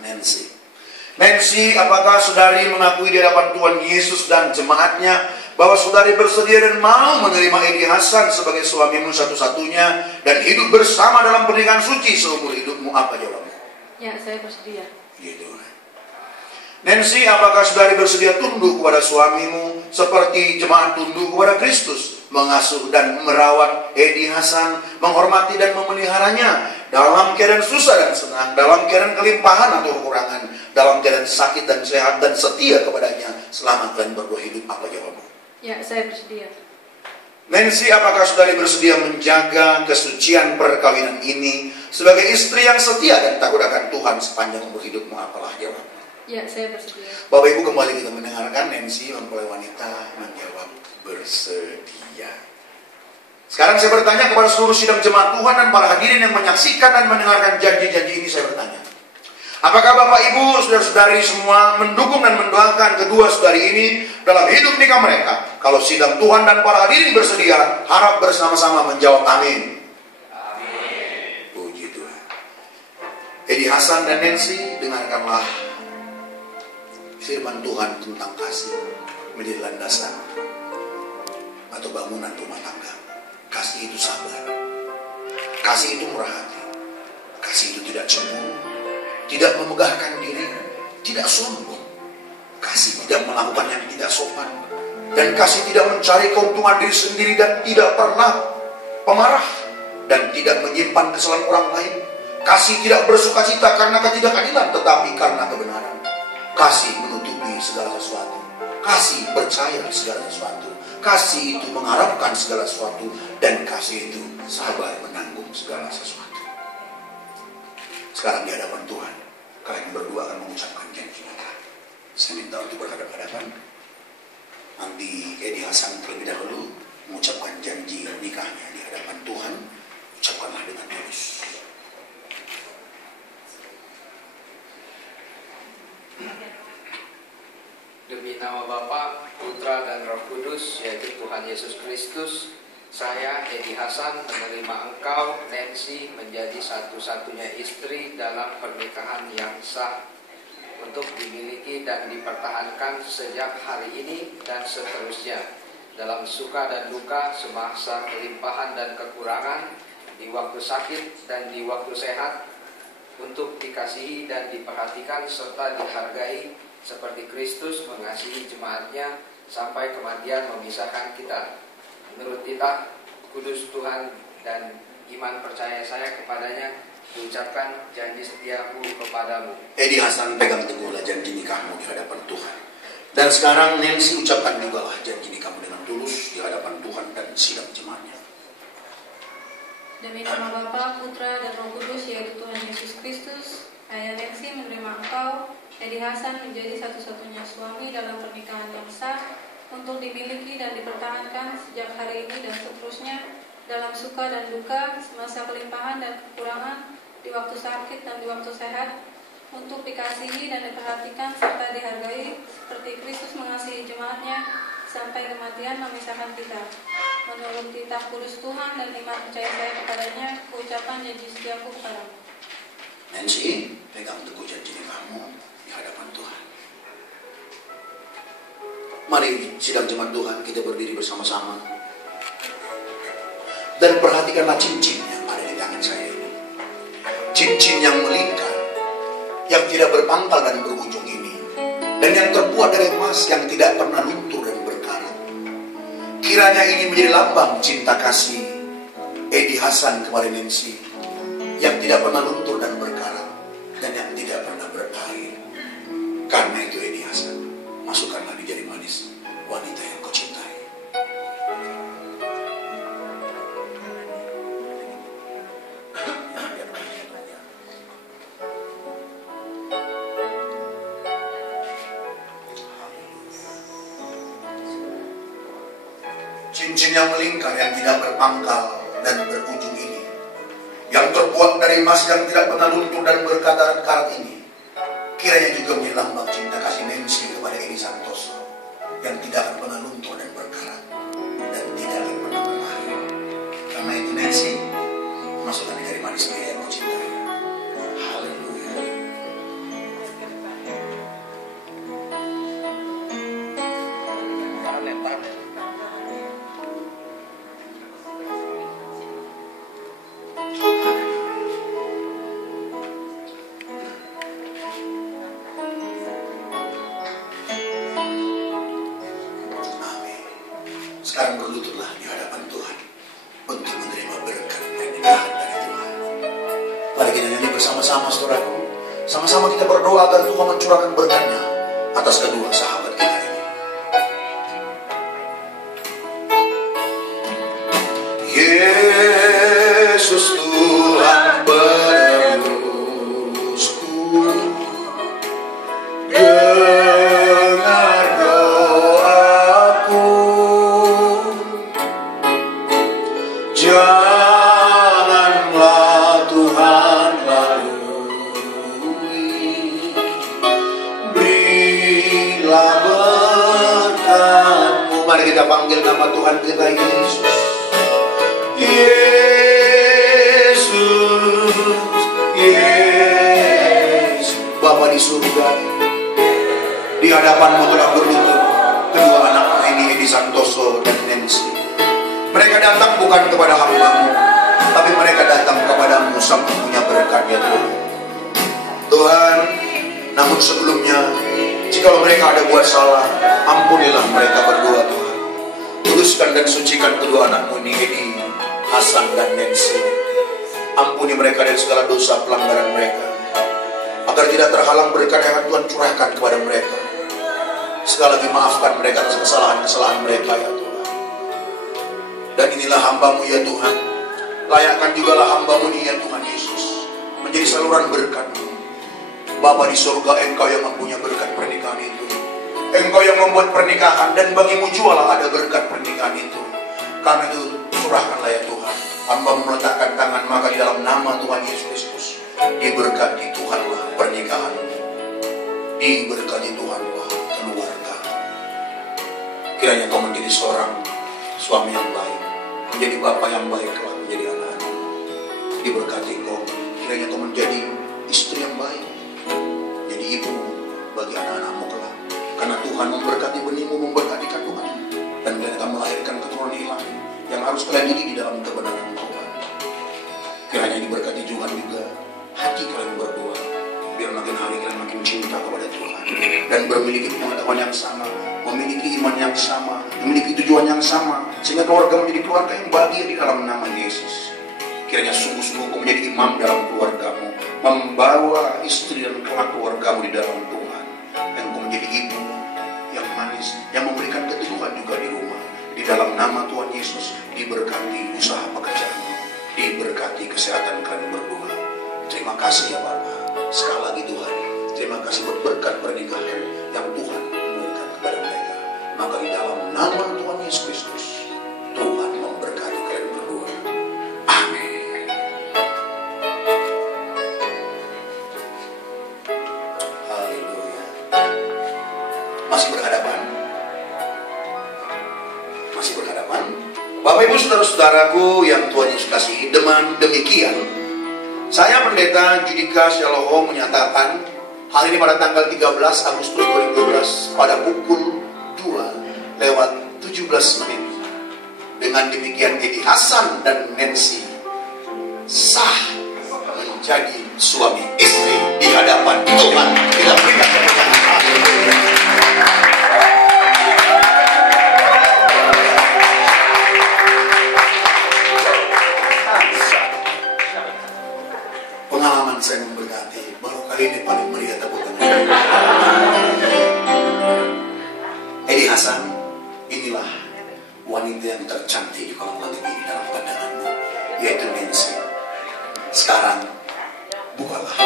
Nancy, apakah saudari mengakui di hadapan Tuhan Yesus dan jemaatnya bahwa saudari bersedia dan mau menerima Edi Hasan sebagai suamimu satu-satunya dan hidup bersama dalam pernikahan suci seumur hidupmu? Apa jawabannya? Ya, saya bersedia. Gitu. Nancy, apakah saudari bersedia tunduk kepada suamimu seperti jemaat tunduk kepada Kristus, mengasuh dan merawat Edi Hasan, menghormati dan memeliharanya dalam keadaan susah dan senang, dalam keadaan kelimpahan atau kekurangan, dalam keadaan sakit dan sehat, dan setia kepadanya selama kalian berdua hidup? Apa jawabannya? Ya, saya bersedia. Nancy, apakah saudari bersedia menjaga kesucian perkawinan ini sebagai istri yang setia dan takut akan Tuhan sepanjang umur hidupmu? Apalah jawabannya? Ya, saya bersedia. Bapak Ibu, kembali kita mendengarkan Nancy mempelai wanita menjawab bersedia. Sekarang saya bertanya kepada seluruh sidang jemaat Tuhan dan para hadirin yang menyaksikan dan mendengarkan janji-janji ini. Saya bertanya, apakah Bapak Ibu, saudara-saudari semua mendukung dan mendoakan kedua saudari ini dalam hidup nikah mereka? Kalau sidang Tuhan dan para hadirin bersedia, harap bersama-sama menjawab amin. Amin. Puji Tuhan. Edi Hasan dan Nancy, dengarkanlah firman Tuhan tentang kasih menjadi landasan atau bangunan rumah tangga. Kasih itu sabar, kasih itu murah hati, kasih itu tidak cemburu, tidak memegahkan diri, tidak sombong, kasih tidak melakukan yang tidak sopan, dan kasih tidak mencari keuntungan diri sendiri, dan tidak pernah pemarah, dan tidak menyimpan kesalahan orang lain. Kasih tidak bersukacita karena ketidakadilan, tetapi karena kebenaran. Kasih menutupi segala sesuatu, kasih percaya segala sesuatu, kasih itu mengharapkan segala sesuatu, dan kasih itu sabar menanggung segala sesuatu. Sekarang di hadapan Tuhan, kalian berdua akan mengucapkan janji nyata. Saya minta untuk berhadapan-hadapan. Nanti Edi Hasan terlebih dahulu mengucapkan janji nikahnya di hadapan Tuhan. Ucapkanlah dengan tulus. Demi nama Bapa, Putra, dan Roh Kudus, yaitu Tuhan Yesus Kristus, saya, Edi Hasan, menerima engkau, Nancy, menjadi satu-satunya istri dalam pernikahan yang sah, untuk dimiliki dan dipertahankan sejak hari ini dan seterusnya, dalam suka dan duka, semasa kelimpahan dan kekurangan, di waktu sakit dan di waktu sehat, untuk dikasihi dan diperhatikan serta dihargai, seperti Kristus mengasihi jemaatnya sampai kematian memisahkan kita. Menurut titah kudus Tuhan dan iman percaya saya kepadanya, diucapkan janji setiaku kepadamu. Edi Hasan, pegang teguhlah janji nikahmu di hadapan Tuhan. Dan sekarang Nancy, ucapkan juga lah janji nikahmu dengan tulus di hadapan Tuhan dan sidang jemaatnya. Demi nama Bapa, Putra, dan Roh Kudus, yaitu Tuhan Yesus Kristus, saya Nancy menerima engkau, Edi Hasan, menjadi satu-satunya suami dalam pernikahan yang sah, untuk dimiliki dan dipertahankan sejak hari ini dan seterusnya, dalam suka dan duka, semasa kelimpahan dan kekurangan, di waktu sakit dan di waktu sehat, untuk dikasihi dan diperhatikan serta dihargai, seperti Kristus mengasihi jemaatnya sampai kematian memisahkan kita. Menurut titah kudus Tuhan dan iman percaya saya kepadanya, ucapan janji setiaku kepadamu. Nancy, pegang teguh janji nikahmu di hadapan Tuhan. Mari sidang jemaat Tuhan, kita berdiri bersama-sama dan perhatikanlah cincin yang ada di tangan saya ini. Cincin yang melingkar, yang tidak berpangkal dan berujung ini, dan yang terbuat dari emas yang tidak pernah luntur dan berkarat. Kiranya ini menjadi lambang cinta kasih Edi Hasan kepada Nancy, yang tidak pernah luntur dan berkarat, dan yang tidak pernah berakhir. Karena itu Edi Hasan, masukkanlah di jari manis wanita yang kau cintai. Cincin yang melingkar, yang tidak berpangkal dan berujung ini, yang terbuat dari emas yang tidak pernah luntur dan berkarat ini, kiranya juga menjadi lambang cinta kasih Nancy kepada Edi Santoso, yang tidak akan pernah luntur dan berkarat, dan tidak akan pernah berakhir. Karena itu Nancy, masukkan di jari manis pria yang kau cintai. Haleluya. saudaraku. Sama-sama kita berdoa agar Tuhan mencurahkan berkat-Nya atas kedua sahabat kita ini. Yesus Tuhan penebusku, dengar doaku, janganlah Tuhan lalui, berilah berkat-Mu. Mari kita panggil nama Tuhan kita, Yesus. Yesus, Bapa di surga, di hadapan-Mu telah berlutut kedua anak ini, Edi Santoso dan Nancy. Mereka datang bukan kepada hamba-Mu, tapi mereka datang kepada-Mu, Sang Punya berkat, ya Tuhan. Tuhan, namun sebelumnya, jika mereka ada buat salah, ampunilah mereka berdua, Tuhan. Kuduskan dan sucikan kedua anak-Mu ini, Edi Hasan dan Nancy. Ampuni mereka dari segala dosa pelanggaran mereka, agar tidak terhalang berkat yang Tuhan curahkan kepada mereka. Sekali lagi maafkan mereka atas kesalahan-kesalahan mereka, ya Tuhan. Dan inilah hamba-Mu, ya Tuhan. Layakkan jugalah hamba-Mu ini, ya Tuhan Yesus, menjadi saluran berkat-Mu. Bapa di surga, Engkau yang mempunyai berkat pernikahan itu. Engkau yang membuat pernikahan, dan bagi-Mu jualah ada berkat pernikahan itu. Karena itu curahkanlah, ya Tuhan. Hamba meletakkan tangan, maka di dalam nama Tuhan Yesus Kristus, diberkati Tuhanlah pernikahan, diberkati Tuhanlah keluarga. Kiranya Kau menjadi seorang suami yang baik, menjadi bapa yang baik, menjadi anak-anak. Diberkati Kau. Kiranya Kau menjadi istri yang baik, jadi ibu bagi anak-anak-Mu kelak. Karena Tuhan memberkati benih-Mu, memberkati kandungan, dan kiranya Kau melahirkan keturunan ilahi yang harus kalian didik di dalam kebenaran Tuhan. Kiranya diberkati Tuhan juga hati kalian berdua, biar makin hari kalian makin cinta kepada Tuhan dan memiliki pengetahuan yang sama, memiliki iman yang sama, memiliki tujuan yang sama, sehingga keluarga menjadi keluarga yang bahagia di dalam nama Yesus. Kiranya sungguh-sungguh Kau menjadi imam dalam keluarga-Mu, membawa istri dan keluarga-Mu di dalam Tuhan, dan Kau menjadi ibu yang manis, yang memberikan keteguhan juga di rumah. Di dalam nama Tuhan Yesus, diberkati usaha pekerjaan, diberkati kesehatan kalian berdua. Terima kasih, ya Bapa. Sekali lagi Tuhan, terima kasih buat berkat pernikahan yang Tuhan berikan kepada mereka. Maka di dalam nama Tuhan Yesus Kristus, Tuhan memberkati kalian berdua. Amin. Haleluya. Masih berhadapan? Masih berhadapan? Bapak Ibu saudara-saudaraku yang Tuhan Yesus kasihi, demikian saya Pendeta Judika Syaloho menyatakan hari ini pada tanggal 13 Agustus 2012 pada pukul 2:17 dengan demikian Edi Hasan dan Nancy sah menjadi suami istri di hadapan Tuhan. Kita berikan tepuk tangan. Pengalaman saya memberkati, baru kali ini paling meriah tepuk tangan. Edi Hasan, inilah wanita yang tercantik di kolong langit ini dalam pandanganmu, yaitu Nancy. Sekarang bukalah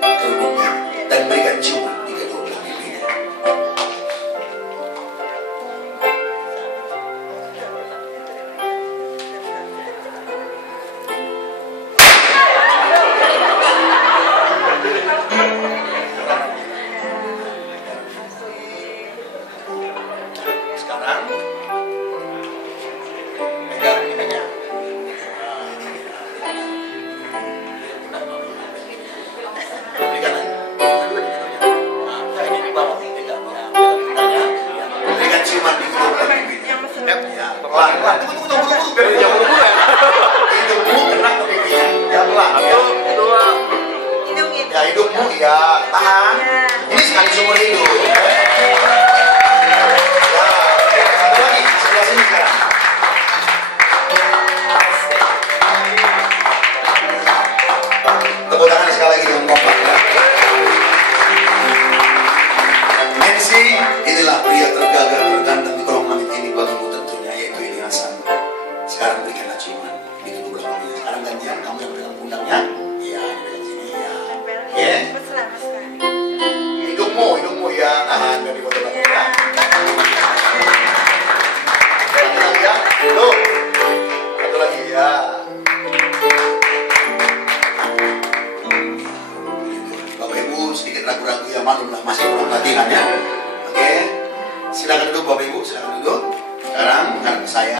kerudungnya dan berikan ciuman di kedua belah pipinya. Sekarang pegang ininya. Berikan lagi. Nah, ini di bawah pegang. Berikan ciuman di kedua belah pipinya. Ya, pelan-pelan. Tunggu, buru-buru. Biar buru-buru ya. Hidungmu kena ke pipinya. Ya, pelan. Satu, dua. Ya, hidungmu ya tahan. Ini sekali seumur hidup. Tepuk tangan sekali lagi dong. ragu-ragu ya maklumlah, masih kurang latihan ya. Oke, silakan duduk Bapak Ibu, silakan duduk. Sekarang saya